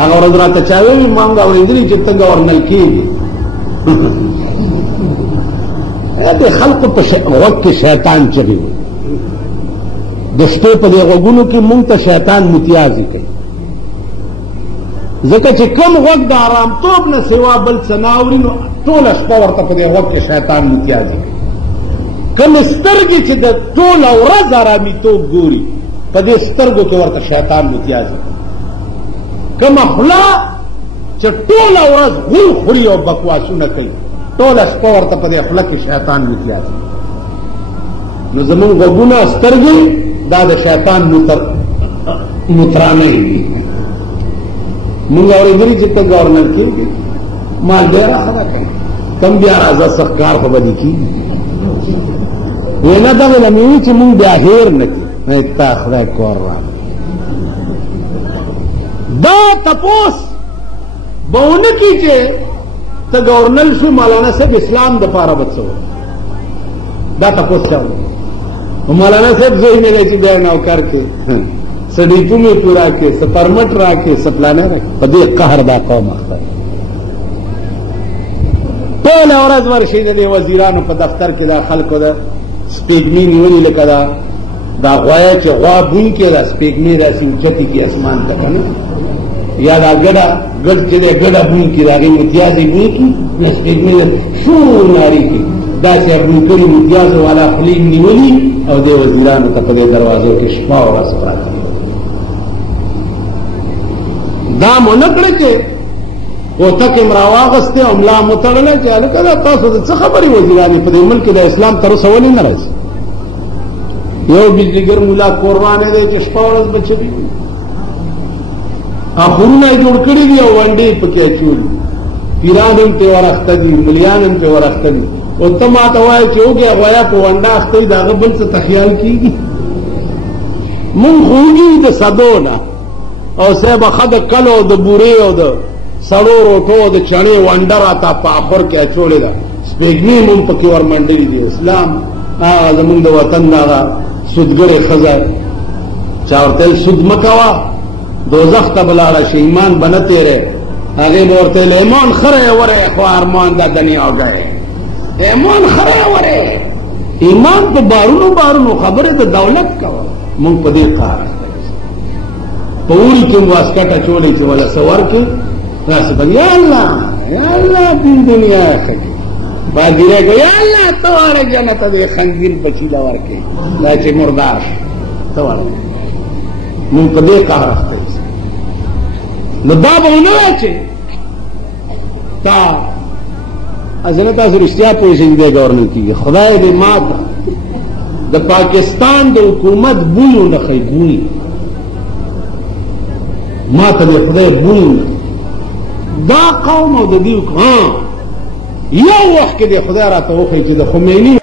هغه ورځ راته چا ویلي ما هم اورېدلي چې ته ګورنل کېږي د خلقو په غوږ کې شیطان چغې وي د شپې په دې غوږونو کې مونږ ته شیطان متیازې کوي ځکه چې کم غوږ د آرامتوب نه سوا بل څه نه اوري نو ټوله شپه ورته په دې غوږ کې شیطان متیازې کوي کمې سترګې چې د ټوله ورځ آرامیتوب ګوري په دې سترګو کې ورته شیطان متیازې کوي کمه خوله چې ټوله ورځ غول خوري او بکواسونه کوي ټوله شپه ورته په دې خوله کې شیطان متیازې نو زمونږ غوږونه سترګې دا د شیطان مترانې دي مونږ اورېدلي چې ته ګورنر کېږي ما ډېره ښه کوي کم بیا راځه سخت کار خو به دې کېږي وینا دغه نه مې وي چې مونږ بیا هېر نه کړي تا خدای کور راغی دا تپوس به ونه کړي چې ته ګورنر شو مولانا صاحب اسلام دپاره به څه دا تپوس چا مولانا صاحب زوی مې دی چې بیا نوکر کې څه ډیپو مې پورا کې څه پرمټ را کې څه پلانه را کې په دې قهر دا قوم اخته ټوله ورځ ورشي د دې وزیرانو په دفتر کې دا خلکو د سپېږمۍ نیولي لکه دا غوایه چې غوا بوونکې دا سپېږمۍ داسې اوچتې کي اسمان ته که نه یا دا ګډه ګډ چې دی ګډه بوونکي د هغې متیازې بوونکي یا سپېږمۍ شو نارې کي داسې بوونکلي متیازو والا خولې نیولي او دې وزیرانو ته په دې دروازو کې شپه ورځ پراته دا مو نه کړی چې کوتک یې راواغستې او ملا مو تړلی چې هلکه دا تاسو د څه خبرې وزیرانې په دې ملک د اسلام تر اوسه ولې نه راځي یو بجلیګر ملا قربانې دی چې شپه ورځ به چوي اخرونه یې جوړ کړي دي او ونډې یې پکې اچولي پیران هم پرې ورخته دي ملیان هم پرې ورخته دي او ته ما ته وایې چې وګیا غویا په ونډه اخته وي د هغه بل څه ته خیال کېږي مونږ خو وږي د سدو نه او صاحب ښه د کلو د بورې او د سړو روټو د چڼې ونډه راته په اخر کې اچولې ده سپېږمۍ مونږ پکې ورمنډلي دي اسلام هغه زمونږ د وطن هغه سودګرې ښځه چا ورته ویل سود مه کوه دوزخ ته به لاړه شي ایمان به نه تېری هغې به ورته ویل ایمان خره وری خو ارمان دا دنیا گئے ایمان خره وری ایمان په بارونو بارونو خبرې د دولت کوه مونږ په دې قهر په اوړي کې مو واسکټ اچولی چې وله څه ورکړي راسې به یا الله دین دنیا ښه کړي بادیره کو یا الله ته واړه جنت د خنزیر په چیله ورکړي دا چې مردار ته واړه مونږ په دې قهر اخته نو دا به ونه وایي چې تا زه تاسو رښتیا پوه شئ چې دی ګورنر کېږي خدای دې ما ته د پاکستان د حکومت بوی ونه ښیي بوی ما ته دې خدای بوی دا قوم او د دې یو وخت کې دې خدای راته وښیي چې د خمیني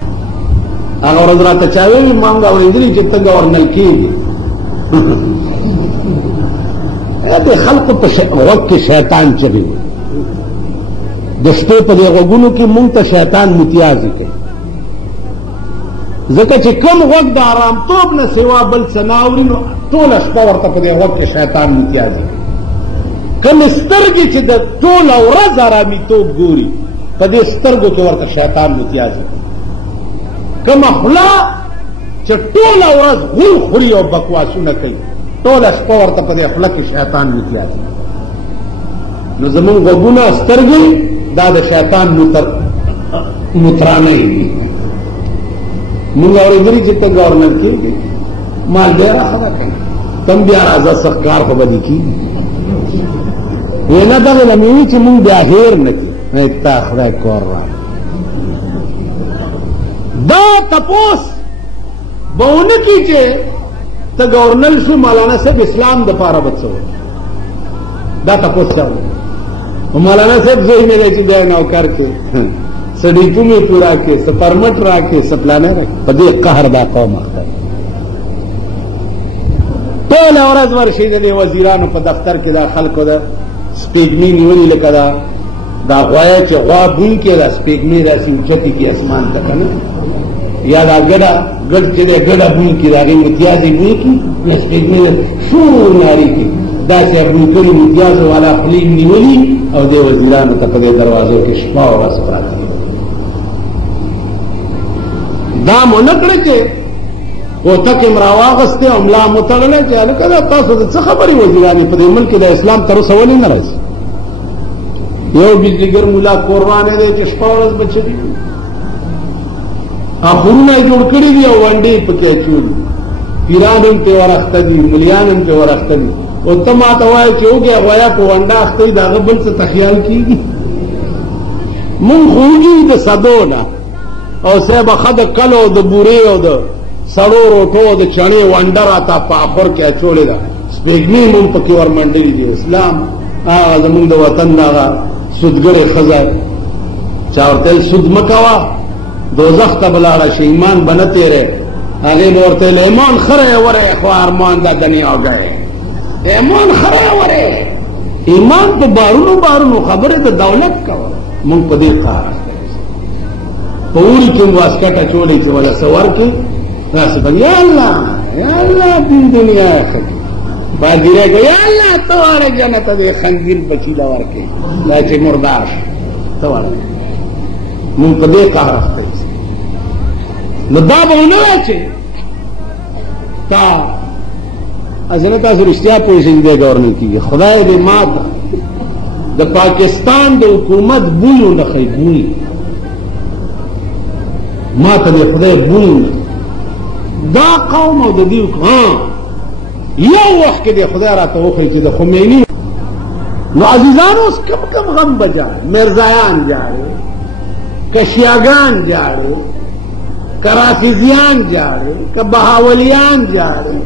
هغه ورځ راته چا ویلي ما هم اورېدلي چې ته ګورنر کېږي د خلقو په غوږ کې شیطان چغې وي د شپې په دې غوږونو کې مونږ ته شیطان متیازې کوي ځکه چې کم غوږ د آرامتوب نه سوا بل څه نه اوري نو ټوله شپه ورته په دې غوږ کې شیطان متیازې کوي کمې سترګې چې د ټوله ورځ آرامیتوب ګوري په دې سترګو کې ورته شیطان متیازې کوي کمه خوله چې ټوله ورځ غول خوري او بکواسونه کوي ټوله شپه ورته په دې خوله کې شیطان متیازې نو زمونږ غوږونه سترګې دا د شیطان مترانې دي مونږ اورېدلي چې ته ګورنر کېږي ما ډېره ښه کوي تم بیا راځه سخت کار خو به دې کېږي وینا دغه نه مې وي چې مونږ بیا هېر نه کړي تا خدای کور راغی دا تپوس به ونه کړي چې ته ګورنر شو مولانا صاحب اسلام دپاره به څه دا تپوس چا مولانا صاحب زوی مې دی چې بیا نوکر کې څه ډیپو مې پورا کې څه پرمټ را کې څه پلانه را کې په دې قهر دا قوم اخته ټوله ورځ ورشي د دې وزیرانو په دفتر کې دا خلکو د سپېږمۍ نیولي لکه دا غوایه چې غوا بوونکې دا سپېږمۍ داسې اوچتې کي اسمان ته که نه یا دا ګډه ګډ چې دی ګډه بوونکي د هغې متیازې بوونکي یا سپېږمۍ شو نارې کي داسې ابوبکر امتیاز والا خلیم نیولي او د وزیرانو ته په دې دروازو کې شپه او ورځ پراته دي. دا مو نه کړی چې کوتک یې راواغستی او ملا مو تړلی چې هلکه دا تاسو د څه خبرې وزیرانې په دې ملک د اسلام تر اوسه ولې نه راځي؟ یو بجلیګر ملا قربانې دی چې شپه ورځ به چلي اخرونه یې جوړ کړي دي او ونډې یې پکې اچولي، پیران هم پرې ورخته دي، ملیان هم پرې ورخته دي. او ته ما ته وایې چې وګیا غویا په ونډه اخته وي د هغه بل څه ته خیال کېږي؟ مونږ خو وږي د سدو نه او صاحب ښه د کلو او د بورې او د سړو روټو او د چڼې ونډه راته په اخر کې اچولې ده، سپېږمۍ مونږ پکې ورمنډلي دي. اسلام هغه زمونږ د وطن د هغه سودګرې ښځه چا ورته ویل سود مه کوه دوزخ ته به لاړه شي، ایمان به نه تېرې. هغې به ورته ویل ایمان خره وری خو ارمان د دنیا گئے، ایمان خره وری. ایمان په بارونو بارونو خبرې د دولت کوه. مونږ په دې قهر په اوړي کې واسکټ اچولی چې وله څه ورکړي داسې به یا الله یا الله دین دنیا ښه کړي. بادیره کو یا الله ته واړه جنت دې خنزیر بچي له ورکړي دا چې مردار شي ته واړه. مونږ په دې قهر اخته یو. نو دا به ونه وایه چې تا اصله تاسو رښتیا پوه شئ دې ګورنر کېږي. خدای دې ما ته د پاکستان د حکومت بوی ونه ښیي، بوی ما ته دې خدای بوی ونه دا قوم او د دې یو وخت کې دې خدای راته وښیي چې د خمیني نو عزیزانو اوس کم کم غم بجا مرزایان جاړي که شیعاګان جاړي که رافضیان جاړي که بهاولیان جاړي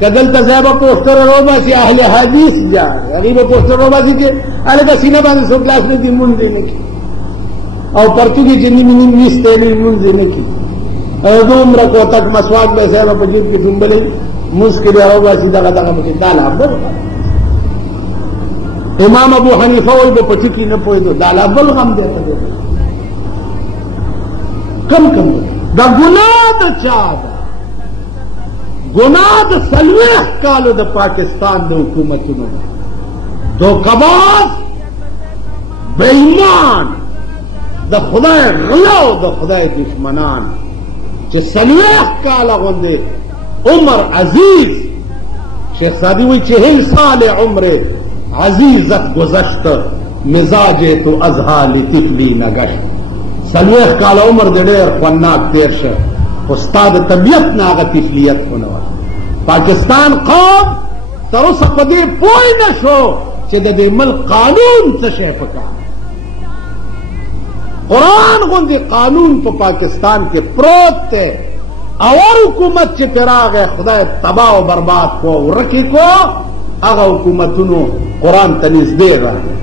که دلته ځای به پوسټر روباسي اهل حدیث جاړي هغوی به پوسټر روباسي چې هلکه سینه باندې څوک لاس نه دي مونځ یې نه کړي او پرتوګې چې نیم نیم ویستی نه مونځ یې نه کړي او دومره کوتک مسواک به صاحبه په جیب کې ډومبلی مونځ کې بیا روباسي دغه پکې دا لا بل امام ابو حنیفه وایي به په ټکي نه پوهېدو دا لا بل غم دی ته کم کم دا ګناه د چا ده؟ ګناه د 40 کالو د پاکستان د حکومتونو ده. دوکباز بے ایمان د خدای غلا او د خدای دشمنان چې 40 کاله غوندې عمر عزیز شیخ سعدی وی 40 سال عمر عزیزت گذشت مزاج تو ازحالی طفلی نگشت. 40 کال عمر دې ډېر خوندناک تېر شه خو ستا د طبیعت نه هغه طفلیت ونه وه. پاکستان قوم تر اوسه په دې پوه نه شو چې د دې ملک قانون څه شی پکار. قرآن غوندې قانون په پاکستان کې پروت دی. اور حکومت چې پرې راغی خدای تباه او برباد کو ورکې کو هغه حکومتونو قرآن ته نږدې راغی.